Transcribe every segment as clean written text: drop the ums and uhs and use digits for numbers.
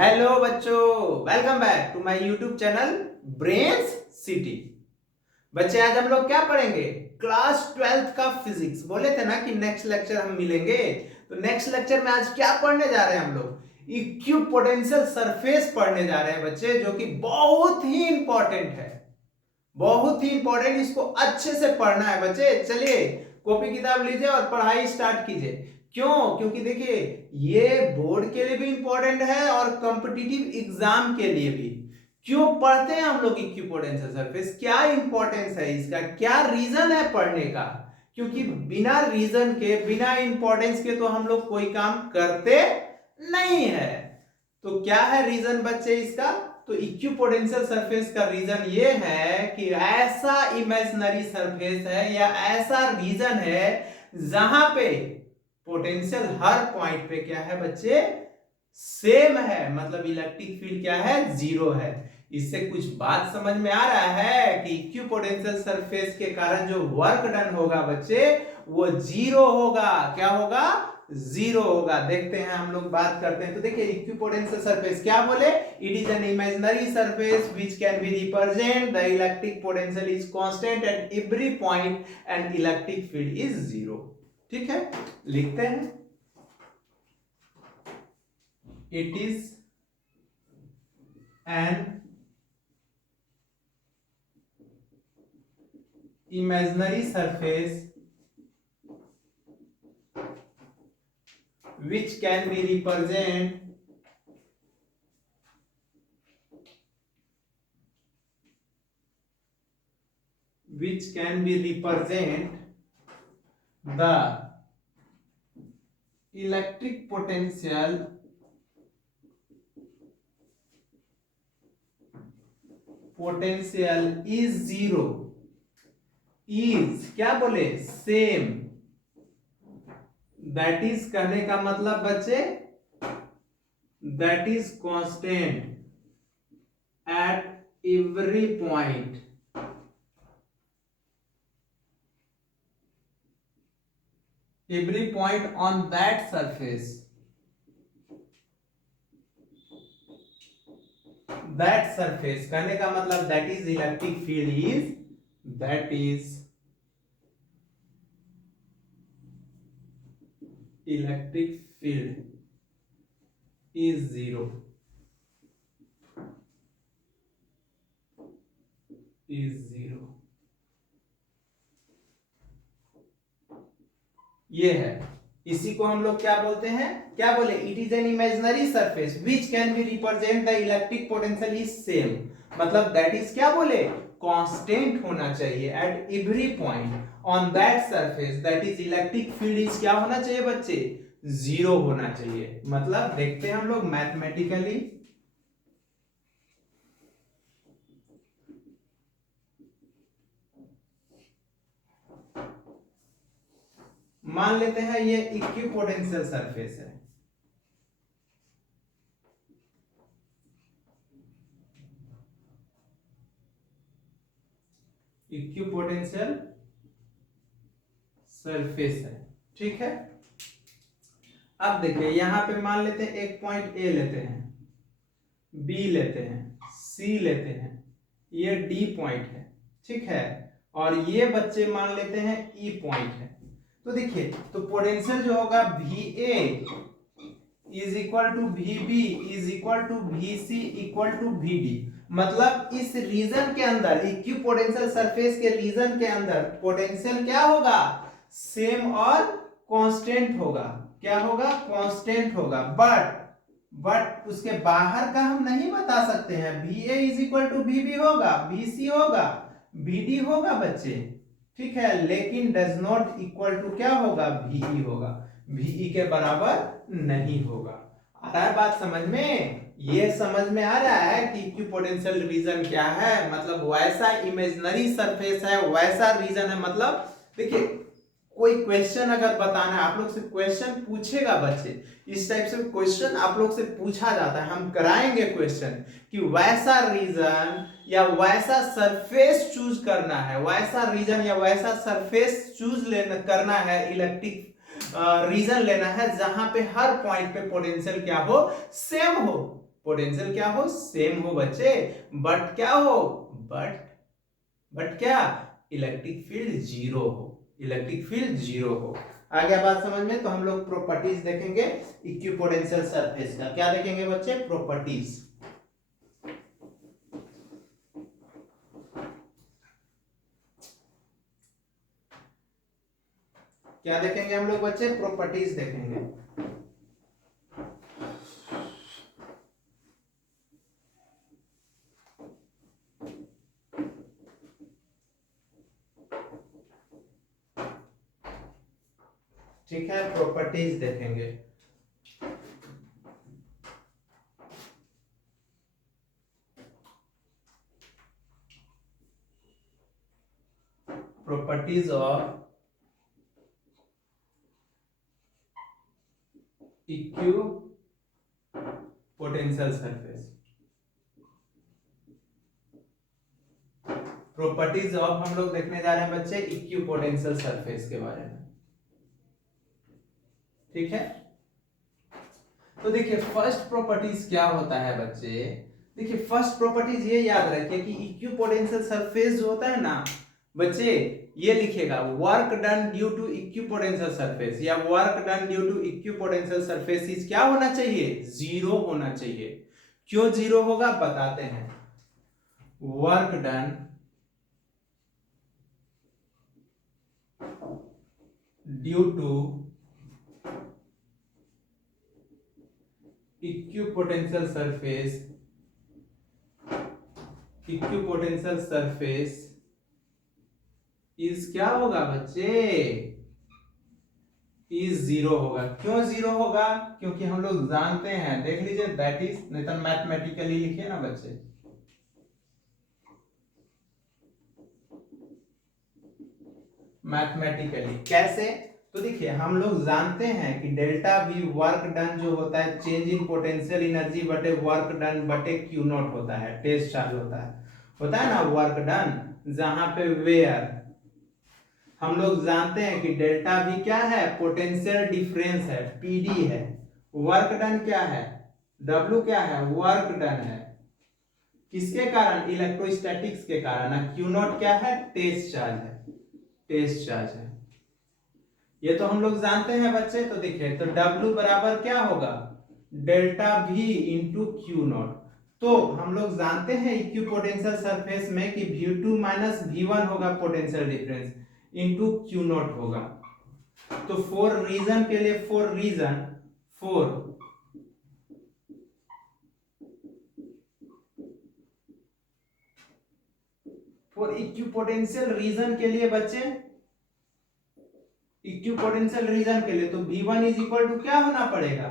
Hello बच्चों, welcome back to my YouTube channel Brains City. बच्चे आज हम लोग क्या पढ़ेंगे? क्लास 12th का फिजिक्स। बोले थे ना कि नेक्स्ट लेक्चर हम मिलेंगे, तो नेक्स्ट लेक्चर में आज क्या पढ़ने जा रहे हैं हम लोग? इक्विपोटेंशियल सरफेस पढ़ने जा रहे हैं बच्चे, जो कि बहुत ही इंपॉर्टेंट है, बहुत ही इंपॉर्टेंट। इसको अच्छे से पढ़ना है बच्चे। चलिए कॉपी किताब लीजिए और पढ़ाई स्टार्ट कीजिए। क्यों? क्योंकि देखिए ये बोर्ड के लिए भी इंपॉर्टेंट है और कॉम्पिटिटिव एग्जाम के लिए भी। क्यों पढ़ते हैं हम लोग इक्विपोटेंशियल सरफेस? क्या इंपॉर्टेंस है इसका, क्या रीजन है पढ़ने का? क्योंकि बिना रीजन के, बिना इंपॉर्टेंस के तो हम लोग कोई काम करते नहीं है। तो क्या है रीजन बच्चे इसका? तो इक्विपोटेंशियल सरफेस का रीजन ये है कि ऐसा इमेजिनरी सरफेस है या ऐसा रीजन है जहां पे पोटेंशियल हर पॉइंट पे क्या है बच्चे? सेम है। मतलब इलेक्ट्रिक फील्ड क्या है? जीरो है। इससे कुछ बात समझ में आ रहा है कि इक्विपोटेंशियल सरफेस के कारण जो वर्क डन होगा बच्चे, वो जीरो होगा। क्या होगा? जीरो होगा। देखते हैं, हम लोग बात करते हैं। तो देखिए इक्विपोटेंशियल सरफेस क्या बोले? It is an imaginary surface which can be represent the electric potential is constant at every point and electric field is zero. ठीक है, लिखते हैं। It is an imaginary surface which can be represent the electric potential is zero, is क्या बोले? Same. That is कहने का मतलब बच्चे, that is constant at every point, every point on that surface, that surface कहने का मतलब that is electric field is, that is electric field is zero, is zero। ये है, इसी को हम लोग क्या बोलते हैं? क्या बोले? It is an imaginary surface which can be represent the electric potential is same. मतलब दैट इज क्या बोले? कांस्टेंट होना चाहिए at every point on that surface, that is electric field is क्या होना चाहिए बच्चे? जीरो होना चाहिए। मतलब देखते हैं हम लोग मैथमेटिकली। मान लेते हैं ये इक्विपोटेंशियल सरफेस है, इक्विपोटेंशियल सरफेस है। ठीक है, अब देखिए यहां पे मान लेते हैं एक पॉइंट ए लेते हैं, बी लेते हैं, सी लेते हैं, ये डी पॉइंट है। ठीक है, और ये बच्चे मान लेते हैं ई पॉइंट है। तो देखिए, तो पोटेंशियल जो होगा V A is equal to V B is equal to V C equal to V D. मतलब इस रीजन के अंदर, इक्विपोटेंशियल सरफेस के रीजन के अंदर पोटेंशियल क्या होगा? सेम और कांस्टेंट होगा। क्या होगा? कांस्टेंट होगा। बट उसके बाहर का हम नहीं बता सकते हैं। V A is equal to V B होगा, वी सी होगा, वी डी होगा बच्चे। ठीक है, लेकिन डज नॉट इक्वल टू क्या होगा? वीई होगा, वीई के बराबर नहीं होगा। आ रहा है बात समझ में? ये समझ में आ रहा है कि इक्विपोटेंशियल रीजन क्या है? मतलब वैसा इमेजिनरी सरफेस है, वैसा रीजन है। मतलब देखिए कोई क्वेश्चन अगर बताना है, आप लोग से क्वेश्चन पूछेगा बच्चे, इस टाइप से क्वेश्चन आप लोग से पूछा जाता है, हम कराएंगे क्वेश्चन कि वैसा रीजन या वैसा सरफेस चूज करना है, वैसा रीजन या वैसा सरफेस चूज करना है, इलेक्ट्रिक रीजन लेना है जहां पे हर पॉइंट पे पोटेंशियल क्या हो? सेम हो। पोटेंशियल क्या हो, सेम हो बच्चे, बट क्या हो, बट क्या, इलेक्ट्रिक फील्ड जीरो हो, इलेक्ट्रिक फील्ड जीरो हो। आ गया बात समझ में। तो हम लोग प्रॉपर्टीज देखेंगे इक्विपोटेंशियल सरफेस का। क्या देखेंगे बच्चे, प्रॉपर्टीज। क्या देखेंगे हम लोग बच्चे, प्रॉपर्टीज देखेंगे। ठीक है, प्रॉपर्टीज देखेंगे। Properties of equipotential surface. Properties of हम लोग देखने जा रहे हैं बच्चे इक्विपोटेंशियल सरफेस के बारे में। ठीक है, तो देखिए फर्स्ट प्रॉपर्टीज क्या होता है बच्चे। देखिए फर्स्ट प्रॉपर्टीज ये याद रखिए कि इक्विपोटेंशियल सरफेस जो होता है ना बच्चे, ये लिखेगा work done due to equipotential surface, या work done due to equipotential surface is क्या होना चाहिए, जीरो होना चाहिए। क्यों जीरो होगा बताते हैं। Work done due to equipotential surface is क्या होगा बच्चे, इज जीरो होगा। क्यों जीरो होगा, क्योंकि हम लोग जानते हैं, देख लीजिए दैट इज, नहीं तो मैथमेटिकली लिखिए ना बच्चे, मैथमेटिकली कैसे। तो देखिए हम लोग जानते हैं कि डेल्टा वी वर्क डन जो होता है चेंज इन पोटेंशियल एनर्जी बटे वर्क डन बटे क्यू नॉट होता है, टेस्ट चार्ज होता है ना वर्क डन, जहां पे वेयर हम लोग जानते हैं कि डेल्टा वी क्या है, पोटेंशियल डिफरेंस है, पीडी है। वर्क डन क्या है, डब्ल्यू क्या है, वर्क डन है। किसके कारण, इलेक्ट्रोस्टैटिक्स के कारण। क्यू नॉट क्या है, टेस्ट चार्ज है, टेस्ट चार्ज है। ये तो हम लोग जानते हैं बच्चे। तो देखिए तो W बराबर क्या होगा, delta V into Q not. तो हम लोग जानते हैं इक्विपोटेंशियल सरफेस में कि V2 माइनस V1 होगा potential difference, into Q not होगा। तो फॉर रीजन के लिए, फॉर इक्विपोटेंशियल रीजन के लिए बच्चे, इक्विपोटेंशियल रीजन के लिए तो V1 इज इक्वल टू क्या होना पड़ेगा,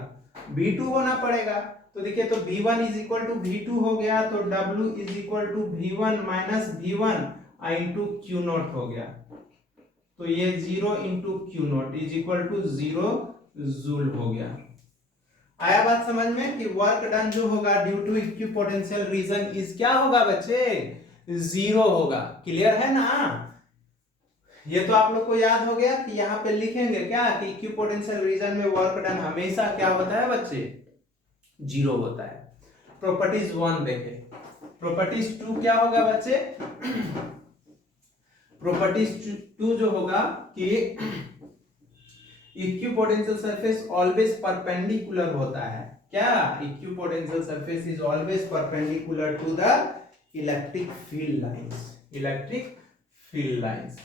V2 होना पड़ेगा। तो देखिए तो V1 is equal to V2 हो गया, तो W is equal to V1 minus V1 into Q naught हो गया। तो ये 0 into Q naught is equal to 0 joule हो गया। आया बात समझ में कि वर्क डन जो होगा due to equipotential region is क्या होगा बच्चे, 0 होगा। क्लियर है ना। ये तो आप लोग को याद हो गया कि यहाँ पे लिखेंगे क्या कि इक्विपोटेंशियल रीजन में वर्क डन हमेशा क्या होता है बच्चे, 0 होता है। प्रॉपर्टीज 1 देखे, प्रॉपर्टीज 2 क्या होगा बच्चे, प्रॉपर्टीज 2 जो होगा कि इक्विपोटेंशियल सरफेस ऑलवेज परपेंडिकुलर होता है। क्या, equipotential surface is always perpendicular to the electric field lines, electric field lines.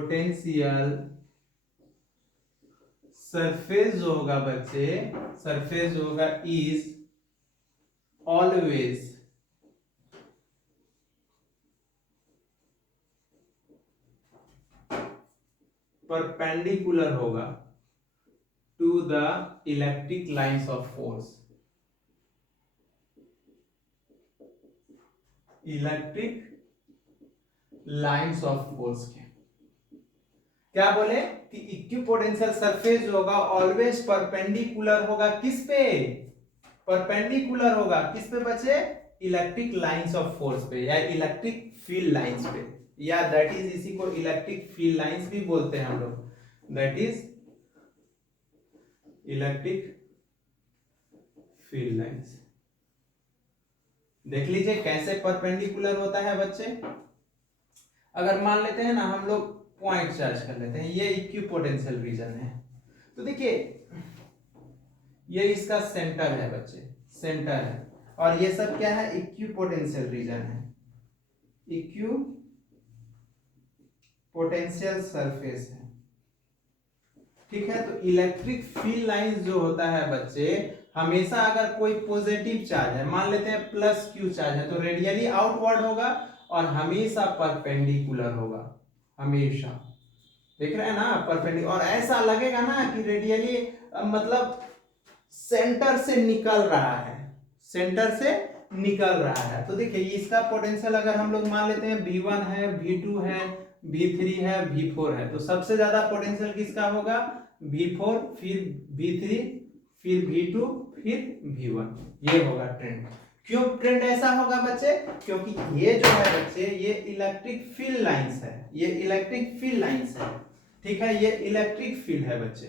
Equipotential surface जो होगा बच्चे, सरफेस जो होगा इज ऑलवेज परपेंडिकुलर होगा to the electric lines of force, electric lines of force के। क्या बोले कि इक्विपोटेंशियल सरफेस जो होगा ऑलवेज परपेंडिकुलर होगा किस पे, परपेंडिकुलर होगा किस पे बच्चे, इलेक्ट्रिक लाइंस ऑफ फोर्स पे या इलेक्ट्रिक फील्ड लाइंस पे, या दैट इज इसी को इलेक्ट्रिक फील्ड लाइंस भी बोलते हैं हम लोग, that is electric field lines. देख लीजिए कैसे परपेंडिकुलर होता है बच्चे। अगर मान लेते हैं ना हम लोग पॉइंट चार्ज कर लेते हैं, ये इक्विपोटेंशियल रीजन है, तो देखिए ये इसका सेंटर है बच्चे, सेंटर है, और ये सब क्या है, इक्विपोटेंशियल रीजन है, इक्विपोटेंशियल सरफेस है। ठीक है, तो इलेक्ट्रिक फील्ड लाइंस जो होता है बच्चे, हमेशा अगर कोई पॉजिटिव चार्ज है, मान लेते हैं प्लस क्यू चार्ज है, तो रेडियली आउटवर्ड होगा और हमेशा परपेंडिकुलर होगा, हमेशा। देख रहे हैं ना, परपेंडिकुलर, और ऐसा लगेगा ना कि रेडियली मतलब सेंटर से निकल रहा है, सेंटर से निकल रहा है। तो देखिए इसका पोटेंशियल अगर हम लोग मान लेते हैं V1 है, V2 है, V3 है, V4 है, तो सबसे ज्यादा पोटेंशियल किसका होगा, V4, फिर V3, फिर V2, फिर V1, ये होगा ट्रेंड। क्यों ट्रेंड ऐसा होगा बच्चे, क्योंकि ये जो है बच्चे ये इलेक्ट्रिक फील्ड लाइंस है, ये इलेक्ट्रिक फील्ड लाइंस है। ठीक है, ये इलेक्ट्रिक फील्ड है बच्चे,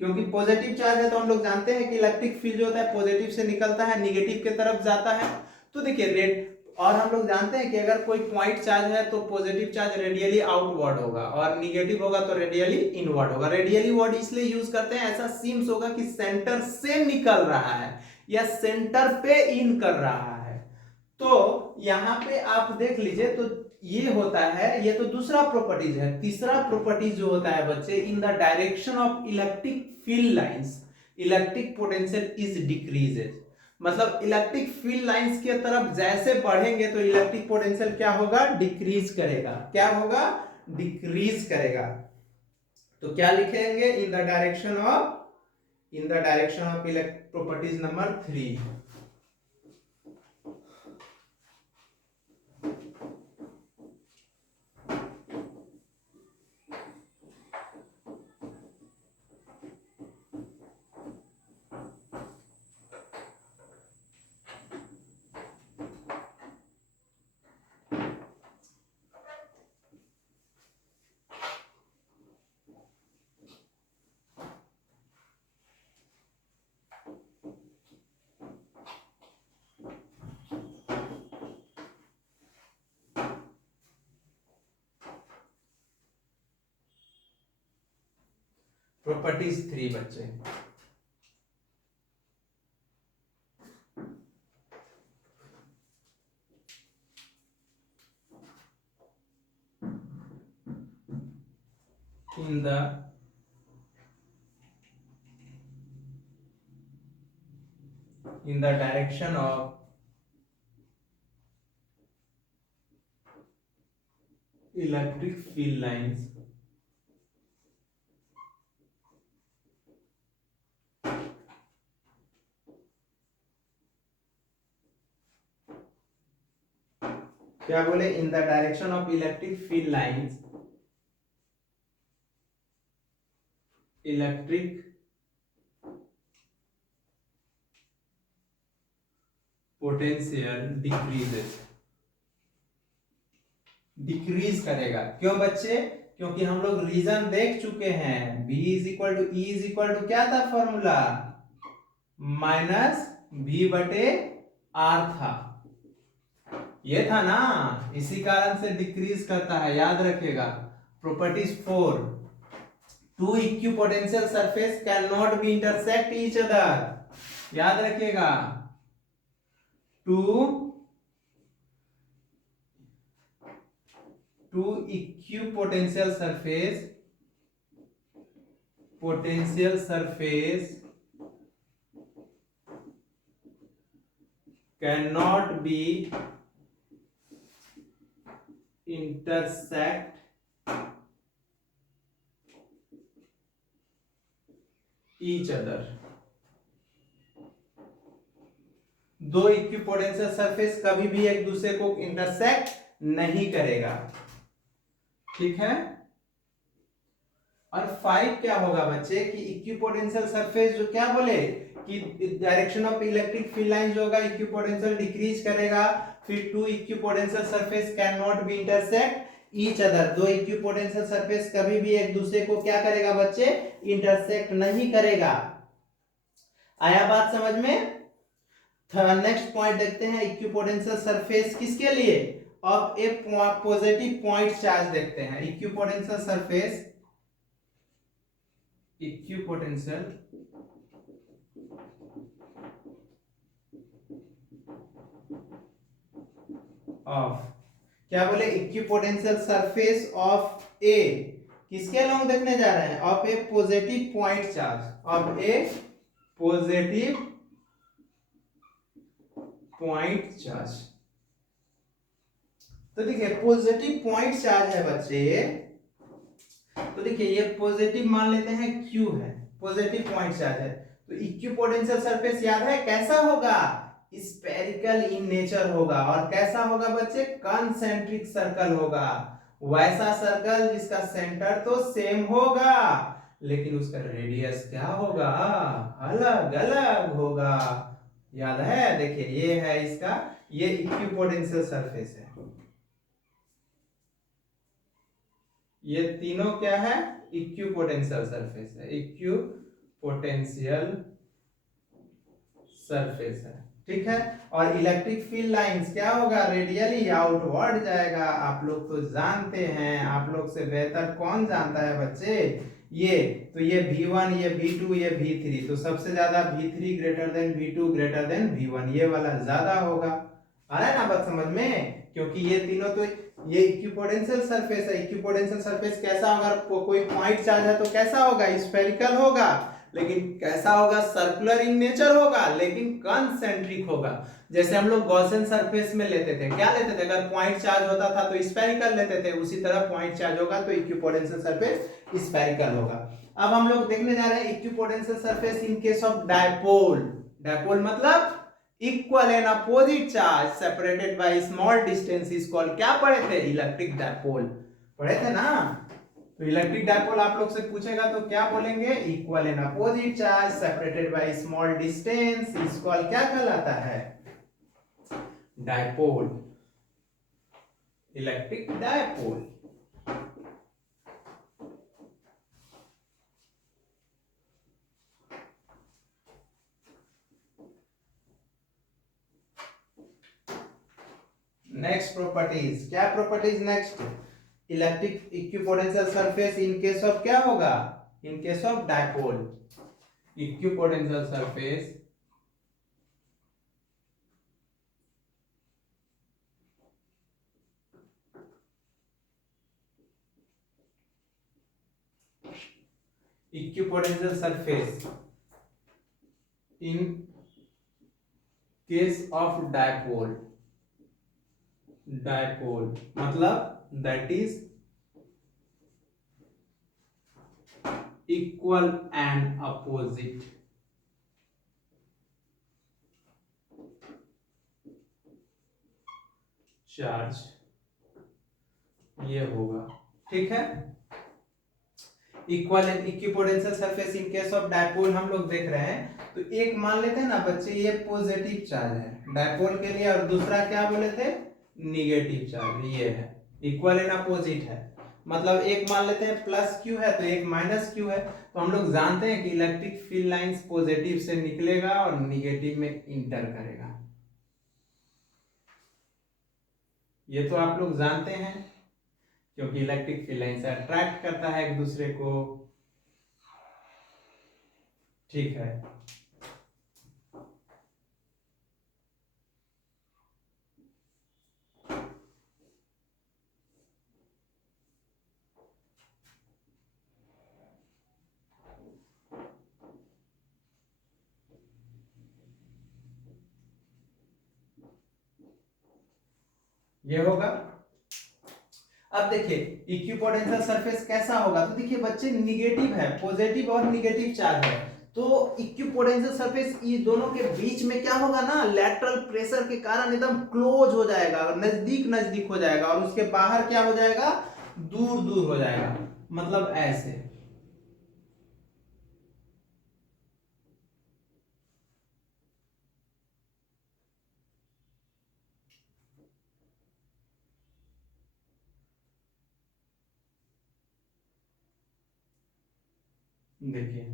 क्योंकि पॉजिटिव चार्ज है तो हम लोग जानते हैं कि इलेक्ट्रिक फील्ड जो होता है पॉजिटिव से निकलता है, निगेटिव की तरफ जाता है। तो देखिए रेड, और हम लोग जानते हैं कि अगर कोई पॉइंट चार्ज है तो पॉजिटिव चार्ज रेडियली आउटवर्ड होगा और निगेटिव होगा तो रेडियली इनवर्ड होगा। रेडियली वर्ड इसलिए यूज करते हैं, ऐसा सीम्स होगा कि सेंटर से निकल रहा है या सेंटर पे इन कर रहा है। तो यहां पे आप देख लीजिए, तो ये होता है, ये तो दूसरा प्रॉपर्टीज है। तीसरा प्रॉपर्टीज जो होता है बच्चे, in the direction of electric field lines electric potential is decreases. मतलब इलेक्ट्रिक फील्ड लाइंस की तरफ जैसे बढ़ेंगे तो इलेक्ट्रिक पोटेंशियल क्या होगा, डिक्रीज करेगा। क्या होगा, डिक्रीज करेगा। तो क्या लिखेंगे, in the direction of, in the direction of electric properties number 3। Properties 3 बच्चे, in the direction of electric field lines क्या बोले, in the direction of electric field lines electric potential decreases, decrease करेगा। क्यों बच्चे, क्योंकि हम लोग रीजन देख चुके हैं, B is equal to E is equal to क्या था फॉर्मूला, माइनस V बटे R था, ये था ना, इसी कारण से डिक्रीज करता है, याद रखिएगा। Properties 4, two equipotential surface can not be intersect each other, याद रखिएगा। Two equipotential surface, potential surface cannot be intersect each other। दो इक्विपोटेंशियल सरफेस कभी भी एक दूसरे को इंटरसेक्ट नहीं करेगा। ठीक है, और 5 क्या होगा बच्चे, कि इक्विपोटेंशियल सरफेस जो क्या बोले कि direction of electric field line जो होगा इक्विपोटेंशियल डिक्रीज करेगा। फिर two equipotential surface can not be intersect each other, दो इक्विपोटेंशियल सरफेस कभी भी एक दूसरे को क्या करेगा बच्चे, इंटरसेक्ट नहीं करेगा। आया बात समझ में? नेक्स्ट पॉइंट देखते हैं, इक्विपोटेंशियल सरफेस किसके लिए, of A positive point charge देखते हैं। इक्विपोटेंशियल सरफेस, इक्विपोटेंशियल ऑफ, क्या बोले, इक्विपोटेंशियल सरफेस ऑफ ए, किसके अलोंग देखने जा रहे हैं, of A positive point charge, of A positive point charge. तो देखिए पॉजिटिव पॉइंट चार्ज है बच्चे, तो देखिए ये पॉजिटिव मान लेते हैं Q है, पॉजिटिव पॉइंट चार्ज है, तो इक्विपोटेंशियल सरफेस याद है कैसा होगा, स्फेरिकल इन नेचर होगा, और कैसा होगा बच्चे, कंसेंट्रिक सर्कल होगा, वैसा सर्कल जिसका सेंटर तो सेम होगा लेकिन उसका रेडियस क्या होगा, अलग अलग होगा। याद है? देखिए ये है इसका, ये इक्विपोटेंशियल सरफेस है, ये तीनों क्या है, इक्विपोटेंशियल सरफेस है, इक्विपोटेंशियल सरफेस है, ठीक है। और इलेक्ट्रिक फील्ड लाइंस क्या होगा, रेडियली आउटवर्ड जाएगा। आप लोग तो जानते हैं, आप लोग से बेहतर कौन जानता है बच्चे, ये तो ये V1, ये V2, ये V3, तो सबसे ज्यादा V3 greater than V2 greater than V1, ये वाला ज्यादा होगा। आ रहा है ना बात समझ में? क्योंकि ये तीनों तो, ये इक्विपोटेंशियल सरफेस है, इक्विपोटेंशियल सरफेस कैसा होगा, कोई पॉइंट चार्ज है तो कैसा होगा, स्फेरिकल होगा, लेकिन कैसा होगा, सर्कुलर इन नेचर होगा लेकिन कंसेंट्रिक होगा। जैसे हम लोग गॉसियन सरफेस में लेते थे, क्या लेते थे, अगर पॉइंट चार्ज होता था तो स्फेरिकल लेते थे, उसी तरह पॉइंट चार्ज होगा तो इक्विपोटेंशियल सरफेस स्फेरिकल होगा। अब हम लोग देखने जा रहे हैं equipotential surface in case of dipole. Dipole मतलब equal and opposite charge separated by small distance is called, क्या पढ़े थे, इलेक्ट्रिक डायपोल पढ़े थे ना। तो इलेक्ट्रिक डायपोल आप लोग से पूछेगा तो क्या बोलेंगे, equal and opposite charge separated by small distance is called, क्या कहलाता है, dipole, electric dipole. Next properties, क्या properties next, electric equipotential surface in case of क्या होगा, in case of dipole, equipotential surface equipotential surface in case of dipole, dipole मतलब that is equal and opposite charge, ये होगा, ठीक है। Equal and equipotential surface in case of dipole हम लोग देख रहे हैं, तो एक मान लेते हैं ना बच्चे, ये पॉजिटिव चार्ज है डायपोल के लिए, और दूसरा क्या बोले थे, निगेटिव चार्ज, ये है, इक्वल एंड अपोजिट है, मतलब एक मान लेते हैं प्लस क्यू है तो एक माइनस क्यू है, तो हम लोग जानते हैं कि इलेक्ट्रिक फील्ड लाइंस पॉजिटिव से निकलेगा और निगेटिव में इंटर करेगा, ये तो आप लोग जानते हैं, क्योंकि इलेक्ट्रिक फील्ड लाइन से अट्रैक्ट करता है एक दूसरे को, ठीक है। ये होगा। अब देखिए इक्विपोटेंशियल सरफेस कैसा होगा, तो देखिए बच्चे निगेटिव है, पॉजिटिव और निगेटिव चार्ज है, तो इक्विपोटेंशियल सरफेस ये दोनों के बीच में क्या होगा ना, लैटरल प्रेशर के कारण एकदम क्लोज हो जाएगा, नजदीक नजदीक हो जाएगा, और उसके बाहर क्या हो जाएगा, दूर दूर हो जाएगा, मतलब ऐसे। देखिए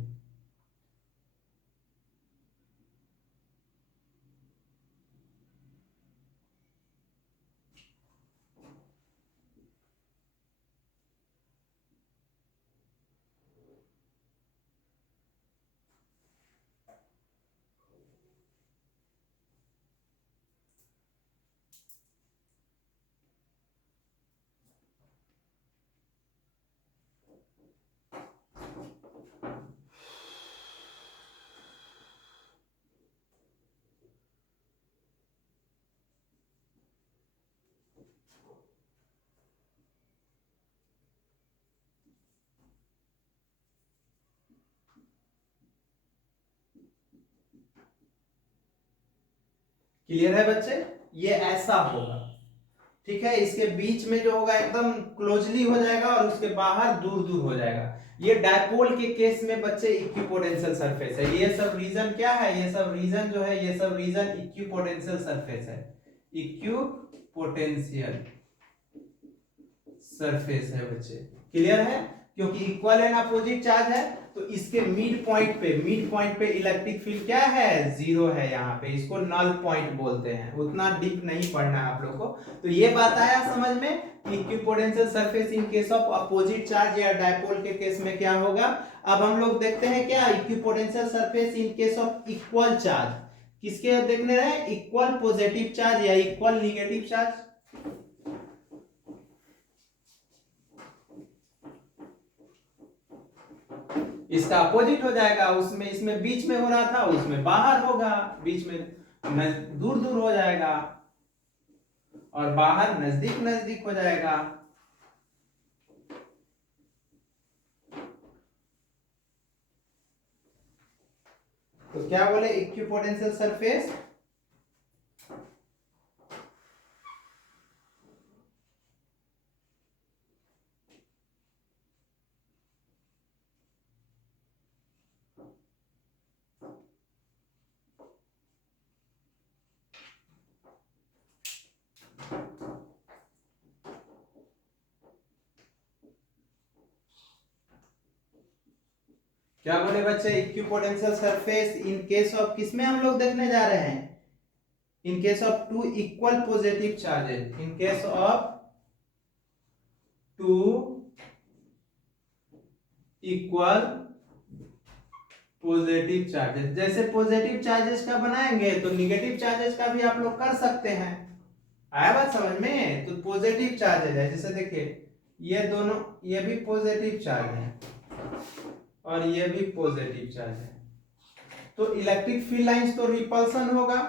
क्लियर है बच्चे, ये ऐसा होगा, ठीक है। इसके बीच में जो होगा एकदम क्लोजली हो जाएगा और उसके बाहर दूर दूर हो जाएगा। ये डायपोल के केस में बच्चे इक्विपोटेंशियल सरफेस है। ये सब रीजन क्या है, ये सब रीजन जो है, ये सब रीजन इक्विपोटेंशियल सरफेस है, इक्विपोटेंशियल सरफेस है बच्चे। क्लियर है, क्योंकि इक्वल एंड अपोजिट चार्ज है, तो इसके मिड पॉइंट पे इलेक्ट्रिक फील्ड क्या है, जीरो है। यहाँ पे इसको नल पॉइंट बोलते हैं। उतना डीप नहीं पढ़ना है आप लोग को। तो ये बात आया समझ में, equipotential surface in case of opposite charge या डायपोल के केस में क्या होगा। अब हम लोग देखते हैं क्या, equipotential surface in case of equal charge. किसके देखने रहे, इक्वल पॉजिटिव चार्ज या इक्वल निगेटिव चार्ज। इसका अपोजिट हो जाएगा, उसमें इसमें बीच में हो रहा था, उसमें बाहर होगा, बीच में दूर दूर हो जाएगा और बाहर नजदीक नजदीक हो जाएगा। तो क्या बोले, इक्विपोटेंशियल सरफेस क्या बोले बच्चे, equipotential surface in case of, किसमें हम लोग देखने जा रहे हैं, in case of two equal positive charges, in case of two equal positive charges. जैसे पॉजिटिव चार्जेस का बनाएंगे तो निगेटिव चार्जेस का भी आप लोग कर सकते हैं। आया बात समझ में। तो पॉजिटिव चार्जेस है, जैसे देखिए ये दोनों, ये भी पॉजिटिव चार्ज है और ये भी पॉजिटिव चार्ज है, तो इलेक्ट्रिक फील्ड लाइंस तो रिपल्सन होगा।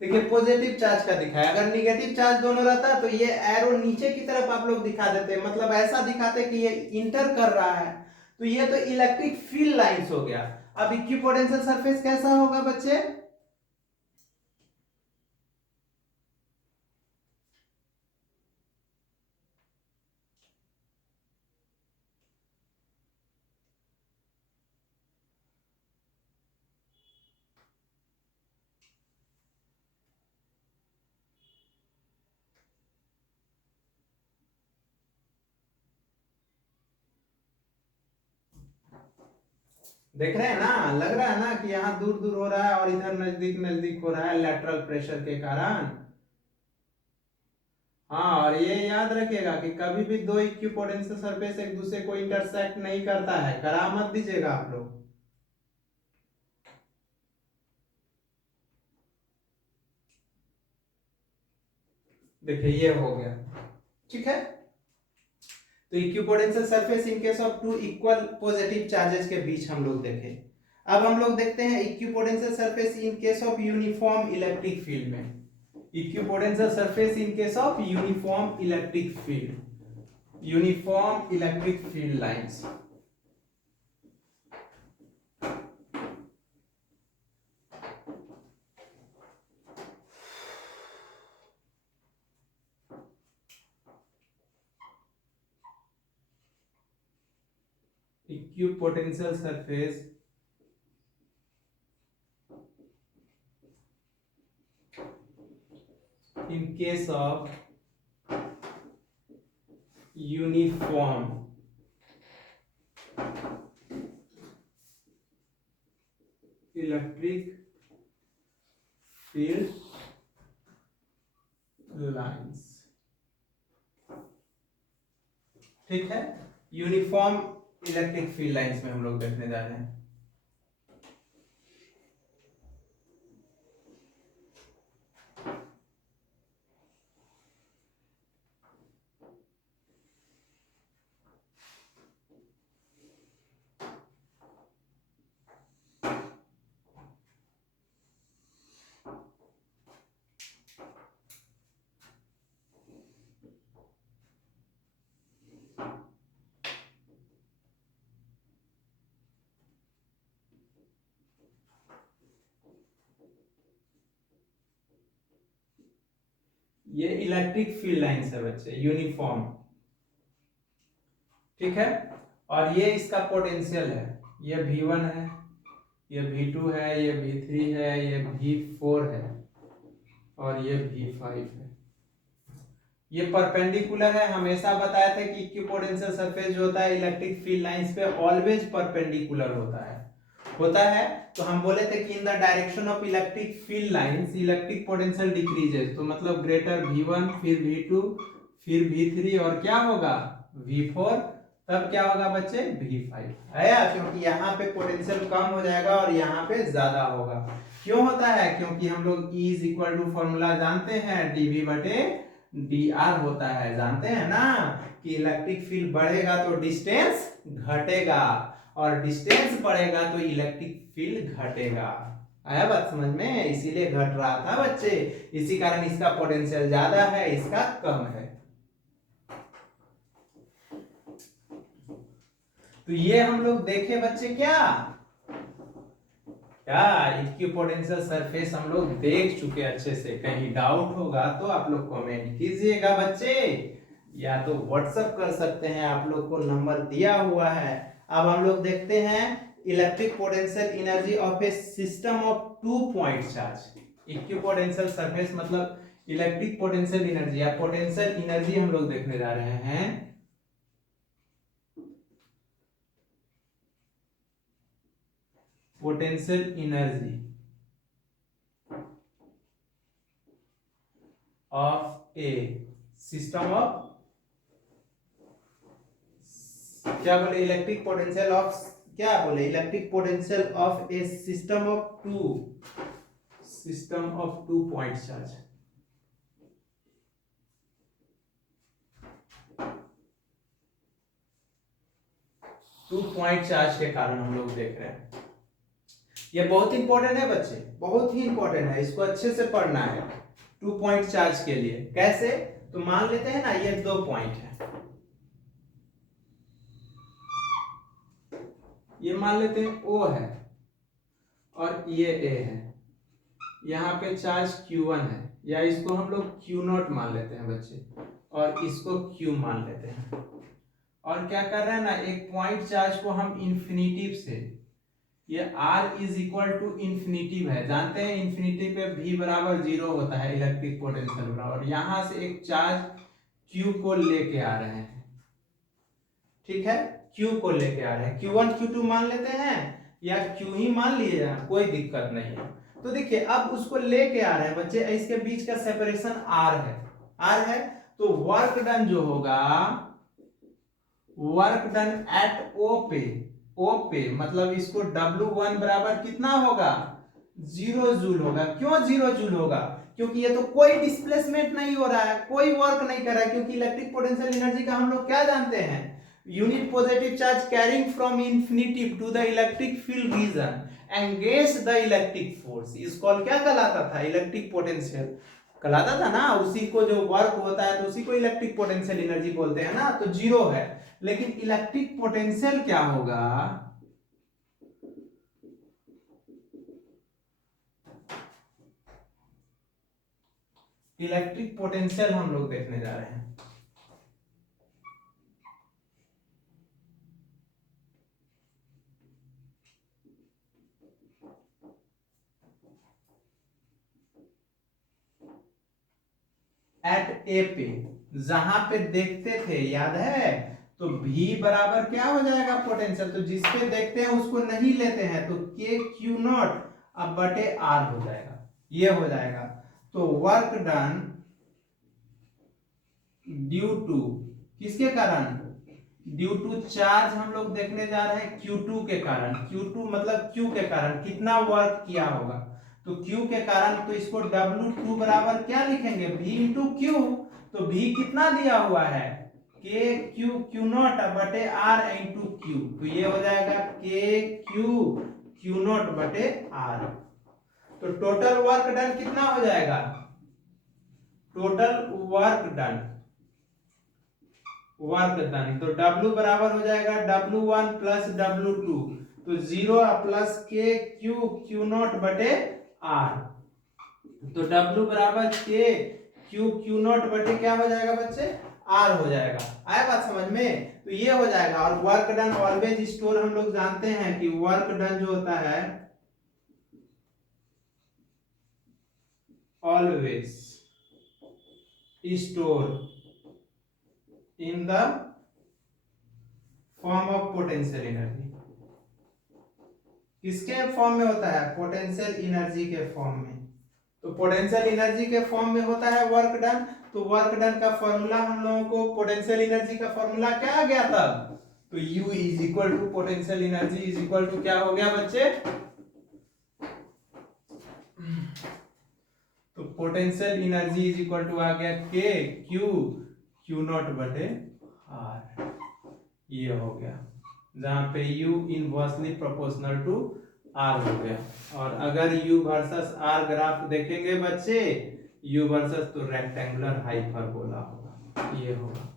देखिए पॉजिटिव चार्ज का दिखाया, अगर निगेटिव चार्ज दोनों रहता तो ये एरो नीचे की तरफ आप लोग दिखा देते, मतलब ऐसा दिखाते कि ये इंटर कर रहा है, तो ये तो इलेक्ट्रिक फील्ड लाइंस हो गया। अब इक्विपोटेंशियल सरफेस कैसा होगा बच्चे, देख रहे हैं ना, लग रहा है ना कि यहाँ दूर दूर हो रहा है और इधर नजदीक नजदीक हो रहा है लेटरल प्रेशर के कारण। हाँ, और ये याद रखिएगा कि कभी भी दो इक्विपोटेंशियल सरफेस एक दूसरे को इंटरसेक्ट नहीं करता है, करा मत दीजिएगा आप लोग। देखिए ये हो गया, ठीक है। तो equipotential surface in case of two equal positive charges के बीच हम लोग देखें। अब हम लोग देखते हैं equipotential surface in case of uniform electric field में। Equipotential surface in case of uniform electric field, uniform electric field lines. Equipotential surface in case of uniform electric field lines। ठीक है, यूनिफॉर्म इलेक्ट्रिक फील्ड लाइंस में हम लोग देखने जा रहे हैं। ये इलेक्ट्रिक फील्ड लाइंस है बच्चे, यूनिफॉर्म। ठीक है, और ये इसका पोटेंशियल है, ये V1 है, ये V2 है, ये V3 है, ये V4 है और ये V5 है। ये परपेंडिकुलर है। हमेशा बताया था कि इक्विपोटेंशियल सरफेस जो होता है इलेक्ट्रिक फील्ड लाइंस पे ऑलवेज परपेंडिकुलर होता है। तो हम बोले थे कि in the direction of electric field lines electric potential decreases, तो मतलब ग्रेटर V1 फिर V2 फिर V3 और क्या होगा V4, तब क्या होगा बच्चे V5 आया, क्योंकि यहाँ पे पोटेंशियल कम हो जाएगा और यहाँ पे ज्यादा होगा। क्यों होता है? क्योंकि हम लोग E is equal to formula जानते हैं, dV बटे dr होता है। जानते हैं ना कि इलेक्ट्रिक फील्ड बढ़ेगा तो डिस्टेंस घटेगा और डिस्टेंस बढ़ेगा तो इलेक्ट्रिक फील्ड घटेगा। आया बात समझ में? इसीलिए घट रहा था बच्चे, इसी कारण इसका पोटेंशियल ज्यादा है, इसका कम है। तो ये हम लोग देखे बच्चे क्या इक्विपोटेंशियल सरफेस हम लोग देख चुके अच्छे से। कहीं डाउट होगा तो आप लोग कमेंट कीजिएगा बच्चे, या तो व्हाट्सएप कर सकते हैं, आप लोग को नंबर दिया हुआ है। अब हम लोग देखते हैं electric potential energy of A system of 2 point charge. Equipotential surface मतलब इलेक्ट्रिक पोटेंशियल एनर्जी या पोटेंशियल एनर्जी हम लोग देखने जा रहे हैं। Potential energy of A system of, क्या बोले इलेक्ट्रिक पोटेंशियल ऑफ, क्या बोले electric potential of A system of two point charge. Two point charge के कारण हम लोग देख रहे हैं। ये बहुत इंपॉर्टेंट है बच्चे, बहुत ही इंपॉर्टेंट है, इसको अच्छे से पढ़ना है। 2 पॉइंट चार्ज के लिए कैसे? तो मान लेते हैं ना ये 2 पॉइंट है, ये मान लेते हैं O है और ये A है। यहाँ पे चार्ज Q1 है, या इसको हम लोग Q0 मान लेते हैं बच्चे, और इसको Q मान लेते हैं। और क्या कर रहे हैं ना, एक पॉइंट चार्ज को हम इन्फिनिटिव से, ये R is equal to infinitive है, जानते हैं इन्फिनिटिव पे V बराबर 0 होता है इलेक्ट्रिक पोटेंशियल बराबर, और यहां से एक चार्ज Q को लेके आ रहे हैं। ठीक है, Q को लेके आ रहे हैं, Q1 Q2 मान लेते हैं या Q ही मान लिए, कोई दिक्कत नहीं है। तो देखिए अब उसको लेके आ रहे हैं बच्चे, इसके बीच का सेपरेशन R है, तो वर्क डन जो होगा, वर्क डन एट O पे मतलब इसको W1 बराबर कितना होगा 0 जूल होगा। क्यों 0 जूल होगा? क्योंकि ये तो कोई डिस्प्लेसमेंट नहीं हो रहा है, कोई वर्क नहीं कर रहा है, क्योंकि इलेक्ट्रिक पोटेंशियल एनर्जी का हम लोग क्या जानते हैं, unit positive charge carrying from infinitive to the electric field region against the electric force is called, क्या कहलाता था? इलेक्ट्रिक पोटेंशियल कहलाता था ना। उसी को जो वर्क होता है तो उसी को इलेक्ट्रिक पोटेंशियल एनर्जी बोलते हैं ना। तो जीरो है, लेकिन इलेक्ट्रिक पोटेंशियल क्या होगा? इलेक्ट्रिक पोटेंशियल हम लोग देखने जा रहे हैं। एट ए पे जहां पे देखते थे, याद है? तो V बराबर क्या हो जाएगा? पोटेंशियल। तो जिस पे देखते हैं उसको नहीं लेते हैं, तो के क्यू नॉट अब बटे आर हो जाएगा, ये हो जाएगा। तो वर्क डन ड्यू टू, किसके कारण? ड्यू टू चार्ज हम लोग देखने जा रहे हैं Q2 के कारण। Q2 मतलब Q के कारण कितना वर्क किया होगा, तो Q के कारण, तो इसको W2 बराबर क्या लिखेंगे? V into Q. तो V कितना दिया हुआ है? के क्यू क्यू नॉट बटे आर इंटू क्यू। तो ये हो जाएगा के क्यू क्यू नॉट बटे आर। तो टोटल वर्क डन कितना हो जाएगा? टोटल वर्क डन तो W बराबर हो जाएगा W1 प्लस W2, तो 0 प्लस के क्यू क्यू नॉट बटे आर। तो W बराबर के क्यू क्यू नॉट बटे क्या हो जाएगा बच्चे? आर हो जाएगा। आया बात समझ में? तो ये हो जाएगा। और वर्क डन ऑलवेज स्टोर, हम लोग जानते हैं कि वर्क डन जो होता है always store in the form of potential energy. किसके फॉर्म में होता है? पोटेंशियल एनर्जी के फॉर्म में। तो पोटेंशियल एनर्जी के फॉर्म में होता है वर्क डन। तो वर्क डन का फॉर्मूला हम लोगों को, पोटेंशियल एनर्जी का फॉर्मूला क्या आ गया था? तो U is equal to potential energy is equal to क्या हो गया बच्चे? तो potential energy is equal to आ गया के क्यू क्यू नॉट बटे आर, ये हो गया, जहां पे U inversely proportional to R हो गया। और अगर U वर्सेस R ग्राफ देखेंगे बच्चे, U वर्सेस, तो रेक्टेंगुलर हाइपरबोला होगा, ये होगा।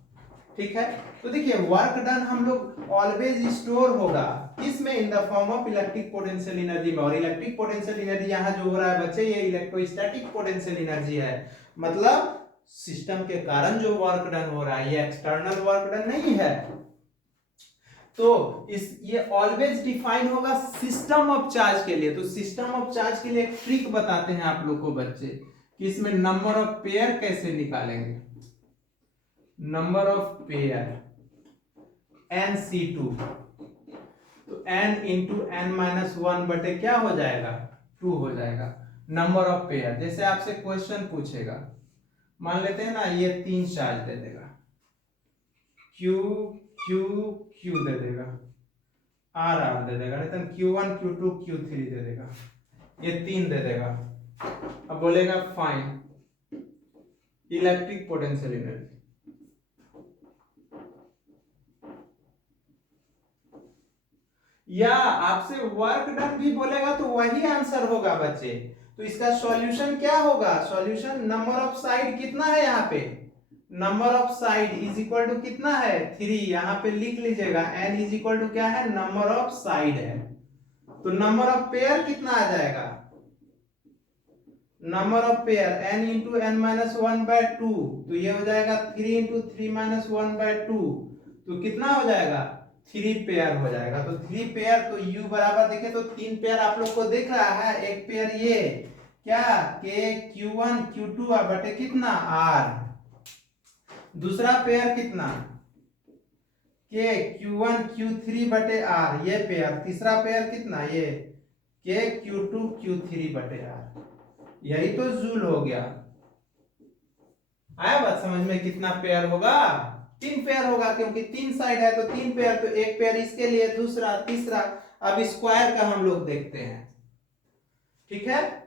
ठीक है। तो देखिए वर्क डन हम लोग ऑलवेज स्टोर होगा किसमें? In the form of electric potential energy में। और इलेक्ट्रिक पोटेंशियल एनर्जी यहाँ जो हो रहा है बच्चे, ये इलेक्ट्रोस्टैटिक पोटेंशियल एनर्जी है। मतलब सिस्टम के कारण जो वर्क डन हो रहा है, ये एक्सटर्नल वर्क डन नहीं है। तो ये ऑलवेज डिफाइन होगा सिस्टम ऑफ चार्ज के लिए। तो सिस्टम ऑफ चार्ज के लिए एक ट्रिक बताते हैं आप लोग को बच्चे, कि इसमें नंबर ऑफ पेयर कैसे निकालेंगे। नंबर ऑफ पेयर NC2, तो n into n minus one बटे क्या हो जाएगा? 2 हो जाएगा। नंबर ऑफ पेयर, जैसे आपसे क्वेश्चन पूछेगा, मान लेते हैं ना, ये 3 चार्ज दे देगा, Q Q Q दे देगा, R R दे देगा, नहीं तो Q1 Q2 Q3 दे देगा, ये 3 दे देगा। अब बोलेगा फाइन इलेक्ट्रिक पोटेंशियल एनर्जी। या आपसे वर्क डन भी बोलेगा तो वही आंसर होगा बच्चे। तो इसका सॉल्यूशन क्या होगा? सॉल्यूशन नंबर ऑफ साइड कितना है यहाँ पे? Number of side is equal to कितना है? 3। यहाँ पे लिख लीजिएगा n इज इक्वल टू क्या है? नंबर ऑफ साइड है। तो नंबर ऑफ पेयर कितना आ जाएगा? Number of pair n into n minus one by two, तो ये हो जाएगा 3 into 3 minus one by two, तो कितना हो जाएगा? 3 पेयर हो जाएगा। तो 3 पेयर, तो U बराबर देखें तो 3 पेयर आप लोग को दिख रहा है। एक पेयर ये क्या? के Q1 Q2 बटे कितना? R। दूसरा पेयर कितना? के Q1 Q3 बटे R, ये पेयर। तीसरा पेयर कितना? ये के Q2 Q3 बटे R। यही तो जूल हो गया। आया बात समझ में? कितना पेयर होगा? 3 पेयर होगा, क्योंकि 3 साइड है तो 3 पेयर। तो एक पेयर इसके लिए, दूसरा, तीसरा। अब स्क्वायर का हम लोग देखते हैं। ठीक है।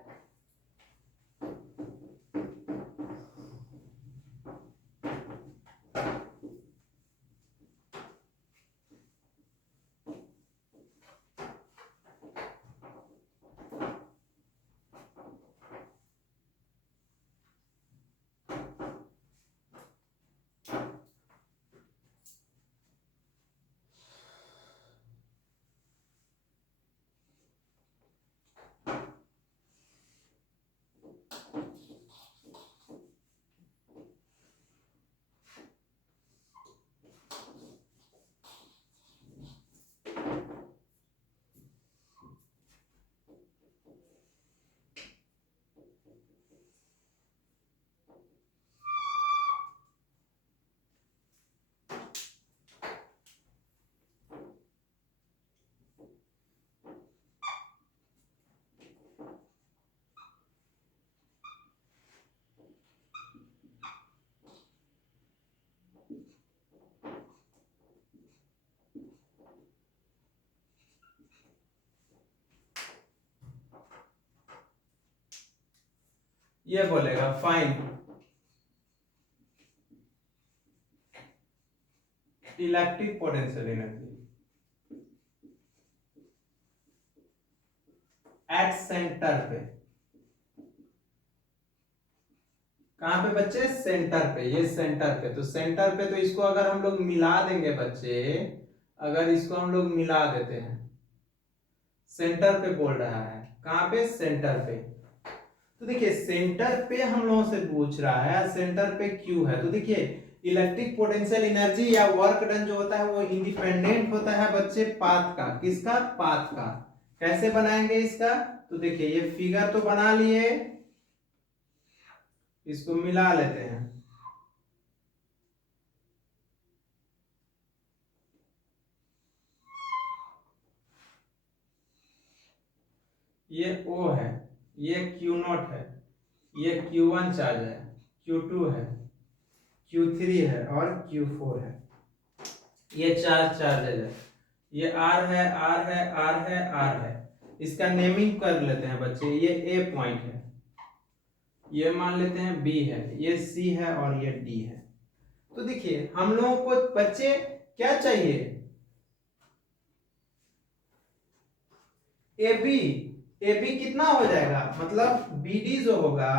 ये बोलेगा find electric potential energy at centre पे। कहां पे बच्चे? सेंटर पे। ये सेंटर पे, तो सेंटर पे तो इसको अगर हम लोग मिला देंगे बच्चे, अगर इसको हम लोग मिला देते हैं, सेंटर पे बोल रहा है, कहां पे? सेंटर पे। तो देखिए सेंटर पे हम लोगों से पूछ रहा है, सेंटर पे क्यू है, तो देखिए इलेक्ट्रिक पोटेंशियल एनर्जी या वर्क डन जो होता है वो इंडिपेंडेंट होता है बच्चे पाथ का। किसका? पाथ का। कैसे बनाएंगे इसका? तो देखिए ये फिगर तो बना लिए, इसको मिला लेते हैं। ये O है, ये Q0 है, ये Q1 चार्ज है, Q2 है, Q3 है और Q4 है। ये चार चार्जेज है, ये R है, R है, R है, R है। इसका नेमिंग कर लेते हैं बच्चे। ये A पॉइंट है, ये मान लेते हैं B है, ये C है और ये D है। तो देखिए हम लोगों को बच्चे क्या चाहिए? AB कितना हो जाएगा? मतलब BD जो होगा,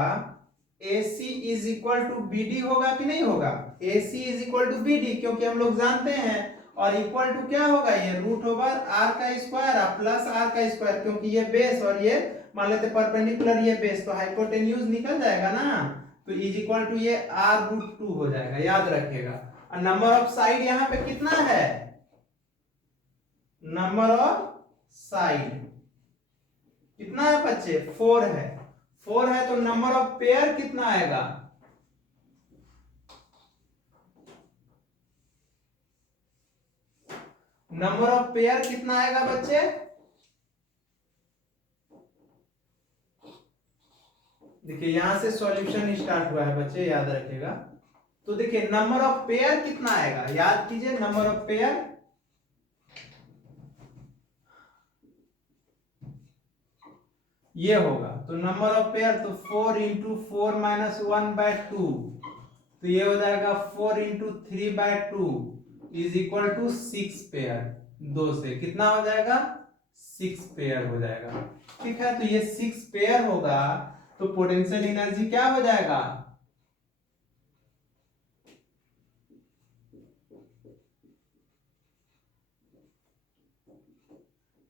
AC is equal to BD होगा कि नहीं होगा? AC is equal to BD, क्योंकि हम लोग जानते हैं, और इक्वल टू क्या होगा? ये रूट ओवर R का स्क्वायर प्लस R का स्क्वायर, क्योंकि ये बेस और ये मान लेते परपेंडिकुलर, ये बेस, तो हाइपोटेन्यूज निकल जाएगा ना, तो इज इक्वल टू ये R√2 हो जाएगा, याद रखिएगा। और नंबर ऑफ साइड यहाँ पे कितना है? नंबर ऑफ साइड कितना है बच्चे? 4 है। 4 है तो नंबर ऑफ पेयर कितना आएगा? नंबर ऑफ पेयर कितना आएगा बच्चे? देखिए यहां से सॉल्यूशन स्टार्ट हुआ है बच्चे, याद रखिएगा। तो देखिए नंबर ऑफ पेयर कितना आएगा, याद कीजिए। नंबर ऑफ पेयर ये होगा, तो नंबर ऑफ पेयर तो 4 इंटू 4 माइनस 1/2, तो ये हो जाएगा 4 into 3/2 is equal to 6 pair. 2 से कितना हो जाएगा? 6 पेयर हो जाएगा। ठीक है, तो ये 6 पेयर होगा, तो पोटेंशियल एनर्जी क्या हो जाएगा?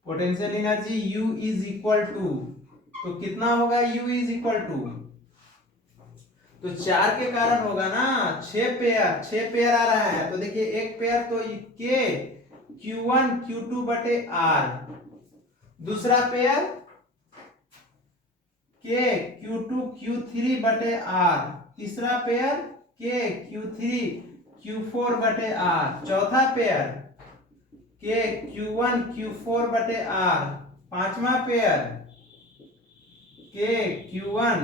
Potential energy U is equal to, तो कितना होगा? U इज इक्वल टू, तो 4 के कारण होगा ना, 6 पेयर आ रहा है। तो देखिए एक पेयर तो K Q1 Q2 बटे R, दूसरा पेयर K Q2 Q3 बटे R, तीसरा पेयर K Q3 Q4 बटे R, चौथा पेयर K Q1 Q4 बटे R, पांचवा पेयर K Q1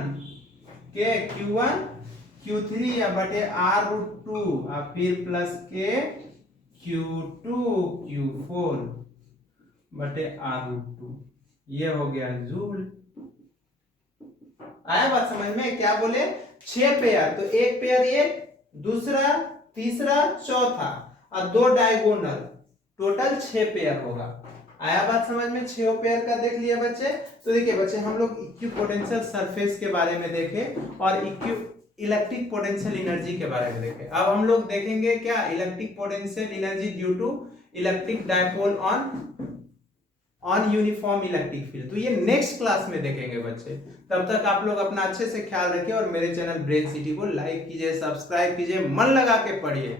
Q3 या बटे R√2 और फिर प्लस K Q2 Q4 बटे R√2। ये हो गया जूल। आया बात समझ में? क्या बोले? 6 पेयर, तो एक पेयर ये, दूसरा, तीसरा, चौथा और 2 डायगोनल, टोटल 6 पेयर होगा। आया बात समझ में? 6 पेयर का देख लिया बच्चे। तो देखिए बच्चे हम लोग इक्विपोटेंशियल सरफेस के बारे में देखे और इलेक्ट्रिक पोटेंशियल एनर्जी के बारे में देखे। अब हम लोग देखेंगे क्या? Electric potential energy due to electric dipole on uniform electric field. तो ये नेक्स्ट क्लास में देखेंगे बच्चे। तब तक आप लोग अपना अच्छे से ख्याल रखिए और मेरे चैनल ब्रेन सिटी को लाइक कीजिए, सब्सक्राइब कीजिए, मन लगा के पढ़िए।